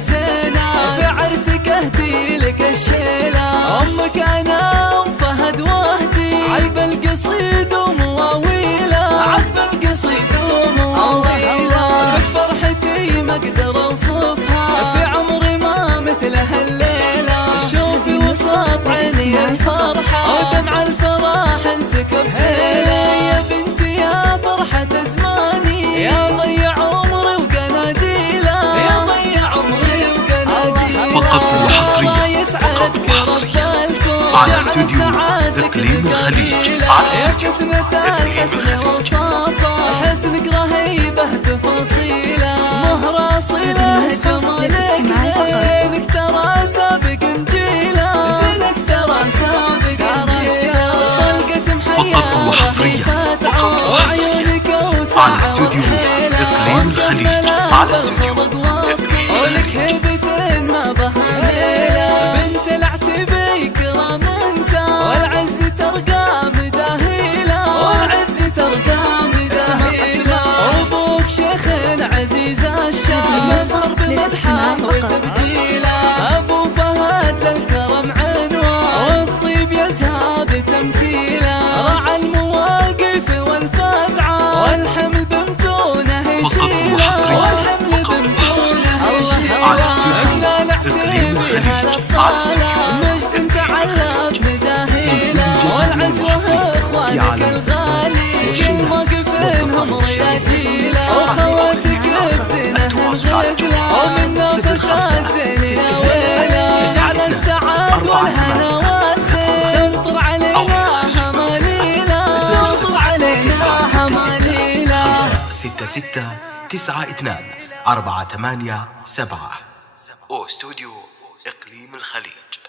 الزينة، في عرسك اهدي لك الشيلة. امك انا ام فهد وهدي، عذب القصيد ومواويله، عذب القصيد ومواويله. بفرحتي ما اقدر اوصفها، في عمري ما مثلها الليلة. شوفي وسط عيني الفرحة، ودمع الفرح انسكب سيلة. يا بنتي يا فرحة زماني، يا ضيع عمري وقناديله، يا ضيع عمري وقناديله. فقط وحصريا على استوديو إقليم الخليج. يا فتنة الحسن وصافة، حسنك رهيبة تفاصيله، مهر أصيله جمالك زينك ترى سابق انجيله، زينك ترى سابق انجيله. طلقة محيا وحصريا وعيونك على استوديو إقليم الخليج. على استوديو ولك هيبة ما بها ميله، بنت العتبي كرام انسى، والعز ترقى مداهيله، والعز ترقى مداهيله. وابوك شيخ عزيز الشام، مفخر بمدحه وتبجيله. ابو فهد للكرم عنوان، والطيب يزهى بتمثيله. راعى المواقف والفزعه، والحمل بمتونه يشيله، والحمل بمتونه يشيله. احنا نعتبي هالابطاله، مجد تعلق مداهيله، والعز واخوانك الغالي، كل موقفهم رياجيله. وخواتك بزينه الغزله، ومن نفس الزين يا ويله. شعل السعاد والهنا والخير، تمطر علينا هماليله، تمطر علينا هماليله. 56692 487 أو استوديو إقليم الخليج.